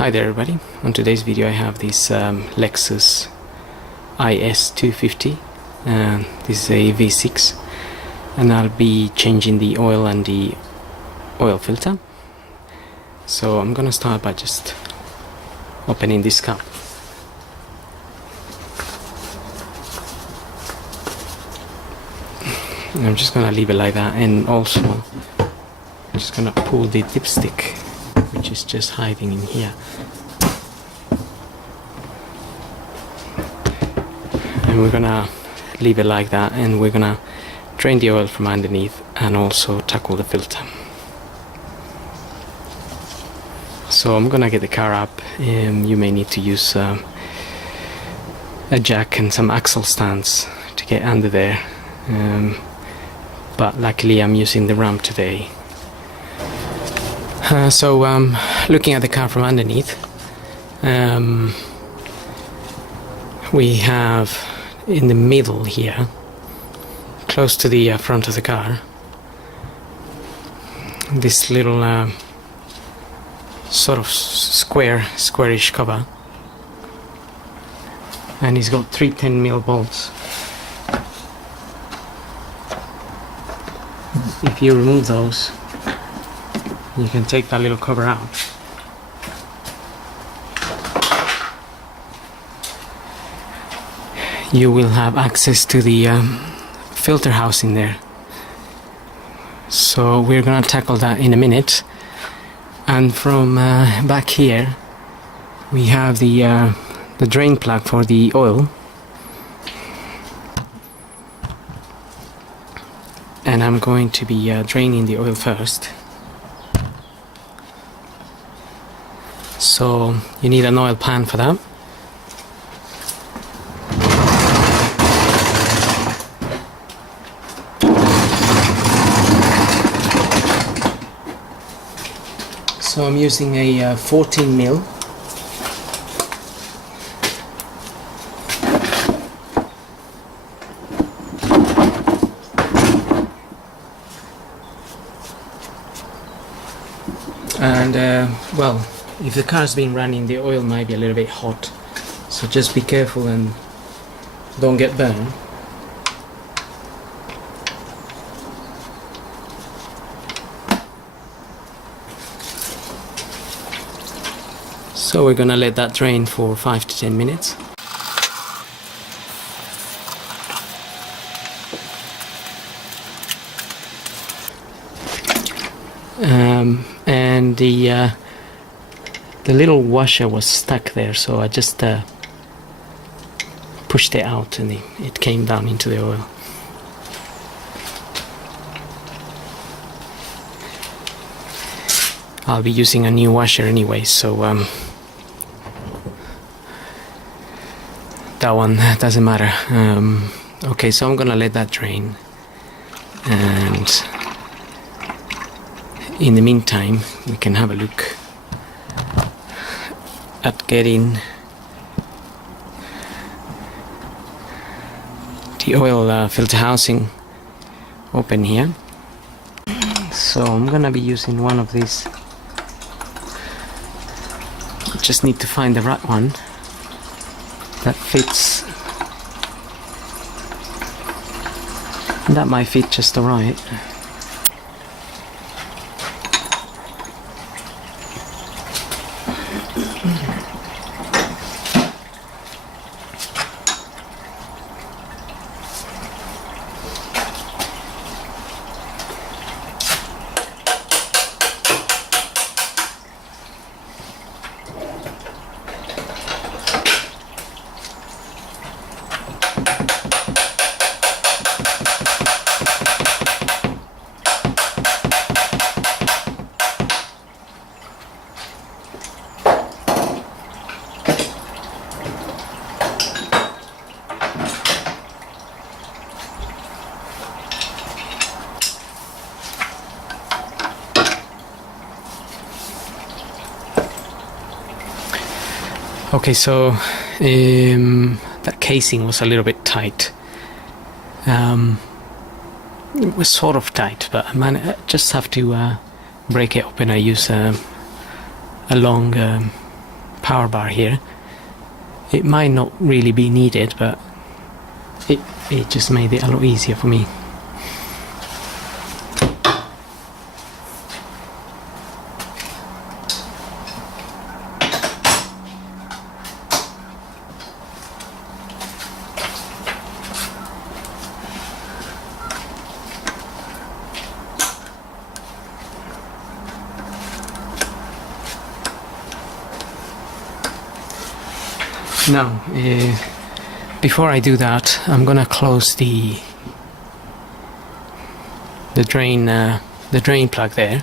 Hi there everybody. On today's video I have this Lexus IS250 and this is a V6, and I'll be changing the oil and the oil filter. So I'm gonna start by just opening this cap. And I'm just gonna leave it like that, and also I'm just gonna pull the dipstick, which is just hiding in here, and we're gonna leave it like that, and we're gonna drain the oil from underneath and also tackle the filter. So I'm gonna get the car up, and you may need to use a jack and some axle stands to get under there, but luckily I'm using the ramp today. Looking at the car from underneath, we have in the middle here, close to the front of the car, this little sort of squarish cover, and it's got 3 10mm bolts. If you remove those, you can take that little cover out. You will have access to the filter housing there. So we're gonna tackle that in a minute. And from back here we have the drain plug for the oil. And I'm going to be draining the oil first. So you need an oil pan for that. So I'm using a 14mm. And well, if the car's been running, the oil might be a little bit hot, so just be careful and don't get burned. So we're gonna let that drain for 5 to 10 minutes. And the little washer was stuck there, so I just pushed it out, and it came down into the oil. I'll be using a new washer anyway, so that one doesn't matter. Okay, so I'm gonna let that drain, and in the meantime we can have a look at getting the oil filter housing open here. So I'm gonna be using one of these. Just need to find the right one that fits. That might fit just alright. Okay, so that casing was a little bit tight. It was sort of tight, but I just have to break it open. I use a long power bar here. It might not really be needed, but it just made it a lot easier for me. Now, before I do that, I'm gonna close the drain plug there.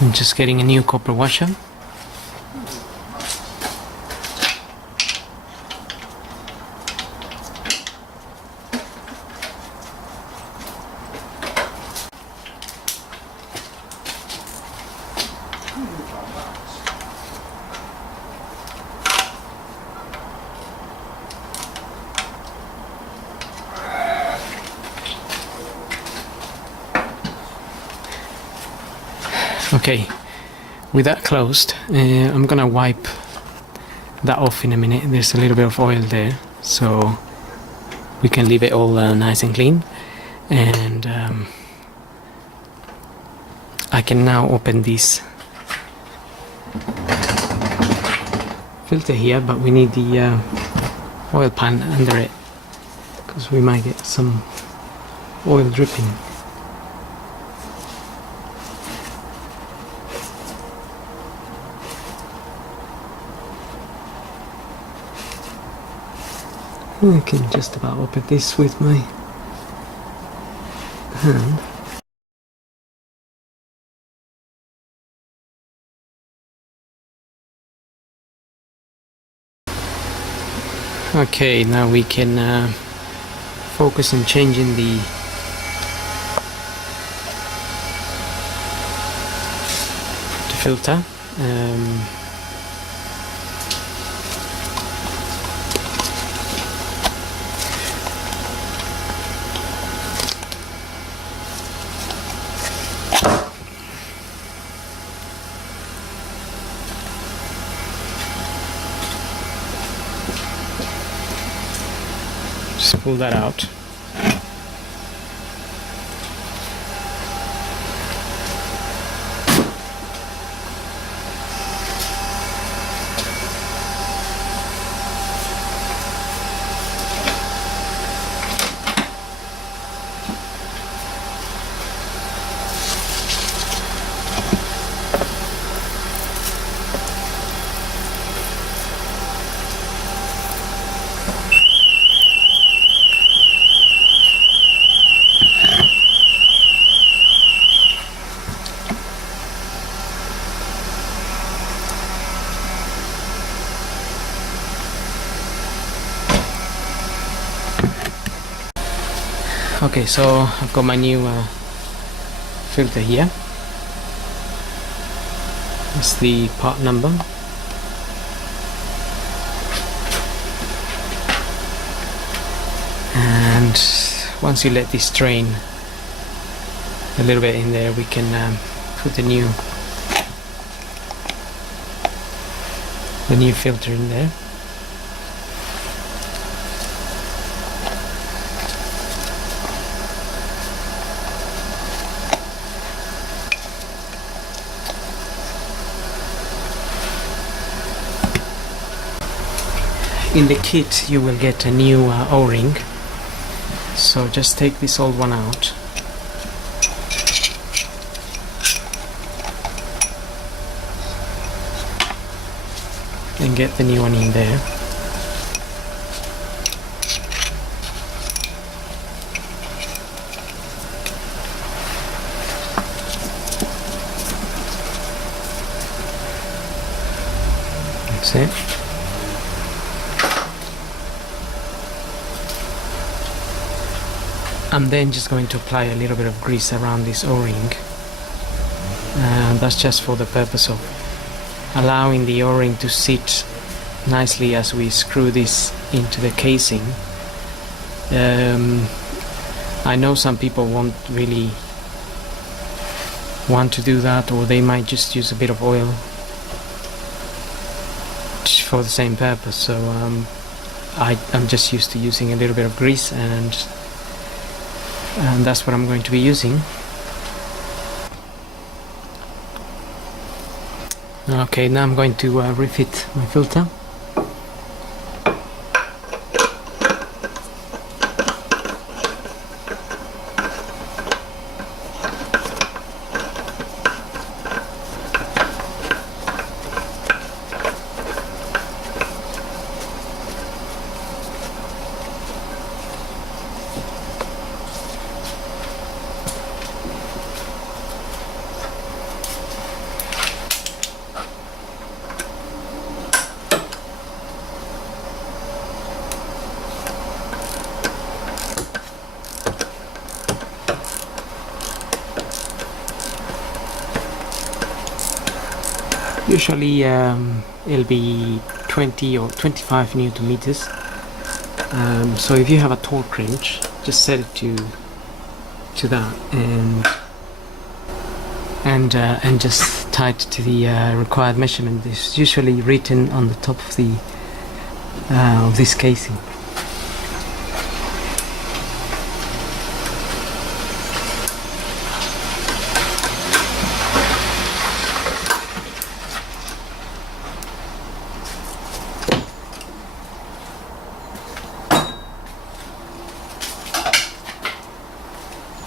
I'm just getting a new copper washer. Okay, with that closed, I'm gonna wipe that off in a minute. There's a little bit of oil there, so we can leave it all nice and clean. And I can now open this filter here, but we need the oil pan under it because we might get some oil dripping. I can just about open this with my hand. Okay, now we can focus on changing the filter. Just pull that out. Okay, so I've got my new filter here. That's the part number. And once you let this drain a little bit in there, we can put the new filter in there. In the kit you will get a new O-ring, so just take this old one out and get the new one in there. That's it. I'm then just going to apply a little bit of grease around this O-ring. and that's just for the purpose of allowing the o-ring to sit nicely as we screw this into the casing. I know some people won't really want to do that, or they might just use a bit of oil for the same purpose. So I'm just used to using a little bit of grease, and that's what I'm going to be using. Okay, now I'm going to refit my filter. Usually it'll be 20 or 25 newton meters. So if you have a torque wrench, just set it to that, and just tie it to the required measurement. It's usually written on the top of the of this casing.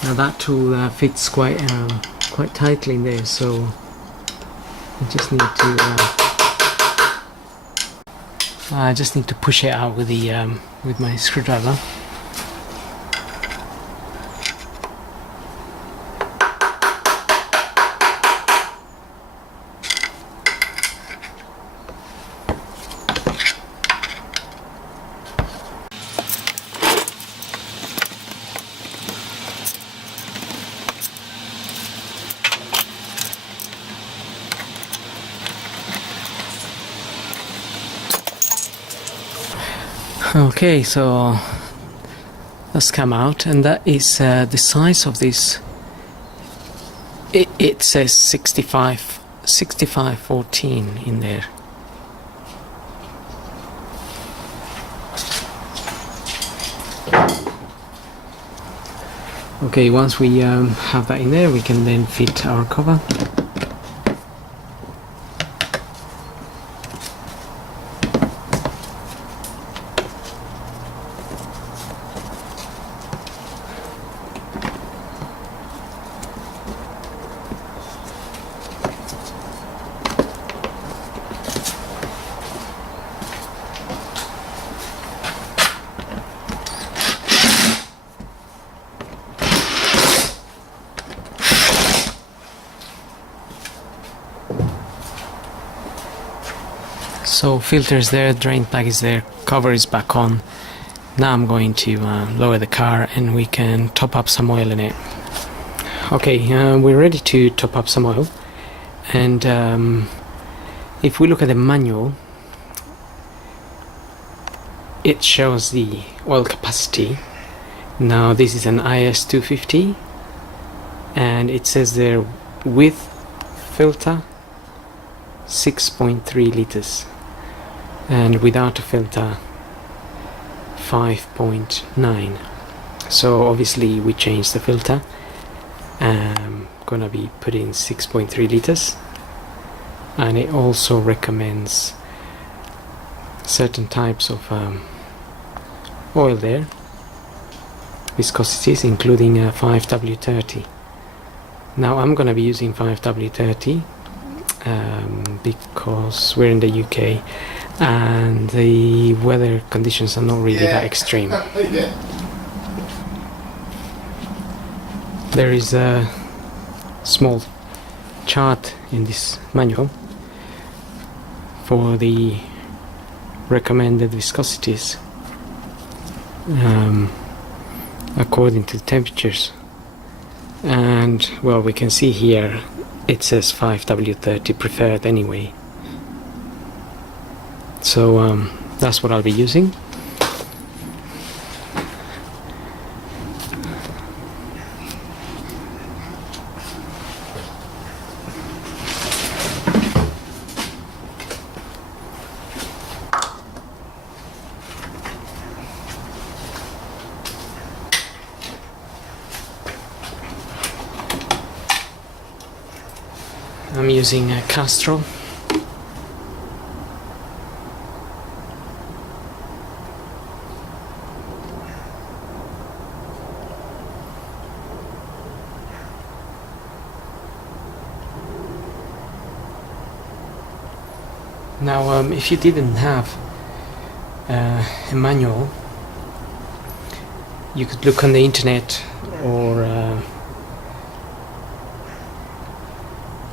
Now that tool fits quite tightly in there, so I just need to push it out with the with my screwdriver. Okay, so that's come out, and that is the size of this. It says 6514 in there. Okay, once we have that in there, we can then fit our cover. So filter is there, drain plug is there, cover is back on. Now I'm going to lower the car and we can top up some oil in it. Okay, we're ready to top up some oil, and if we look at the manual, it shows the oil capacity. Now this is an IS250, and it says there with filter 6.3 liters, and without a filter 5.9. So obviously we changed the filter. I'm gonna be putting 6.3 liters, and it also recommends certain types of oil there, viscosities, including 5W30. Now I'm gonna be using 5W30 because we're in the UK and the weather conditions are not really that extreme. There is a small chart in this manual for the recommended viscosities according to the temperatures, and well, we can see here it says 5W30 preferred anyway. So that's what I'll be using. I'm using a Castrol. Now, if you didn't have a manual, you could look on the internet or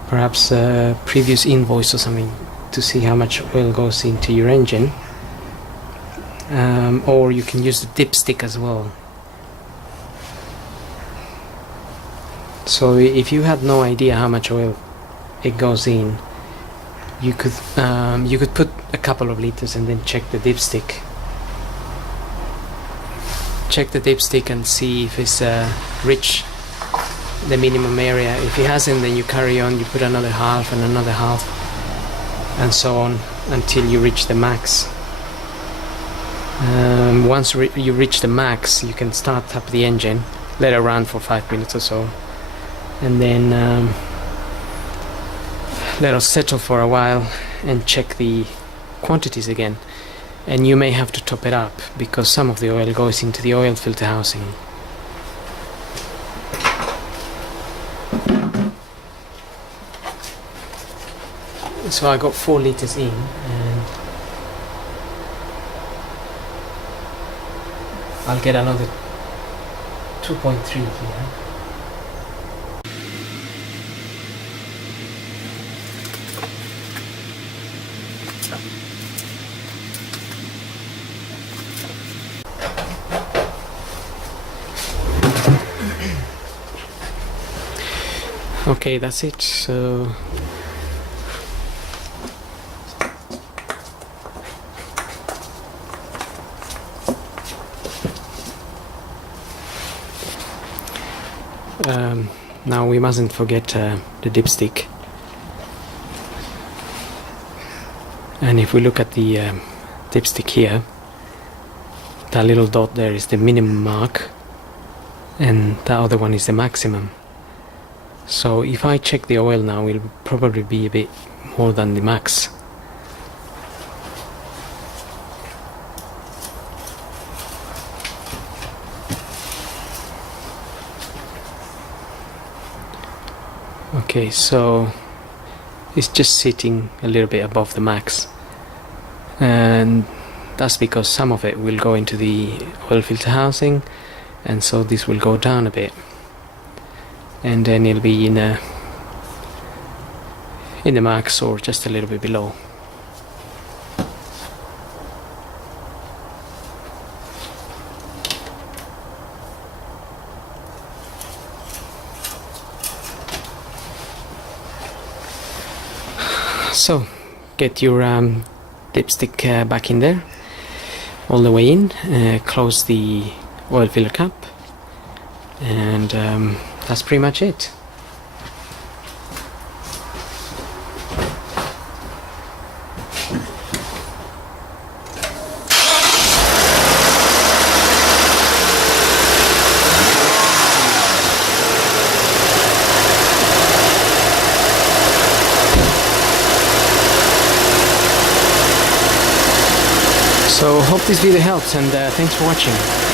perhaps a previous invoice or something to see how much oil goes into your engine, or you can use the dipstick as well. So if you had no idea how much oil it goes in, you could put a couple of liters and then check the dipstick. Check the dipstick and see if it's rich the minimum area. If it hasn't, then you carry on, you put another half and another half and so on until you reach the max. Once you reach the max, you can start up the engine, let it run for 5 minutes or so, and then let it settle for a while and check the quantities again. And you may have to top it up because some of the oil goes into the oil filter housing. So I got 4 liters in, and I'll get another 2.3 here. Okay, that's it. So now we mustn't forget the dipstick. And if we look at the dipstick here, that little dot there is the minimum mark and the other one is the maximum. So if I check the oil now, it'll probably be a bit more than the max. Okay, so it's just sitting a little bit above the max, and that's because some of it will go into the oil filter housing, and so this will go down a bit, and then it'll be in the max or just a little bit below. So get your dipstick back in there, all the way in, close the oil filler cap, and that's pretty much it. So hope this video helps, and thanks for watching.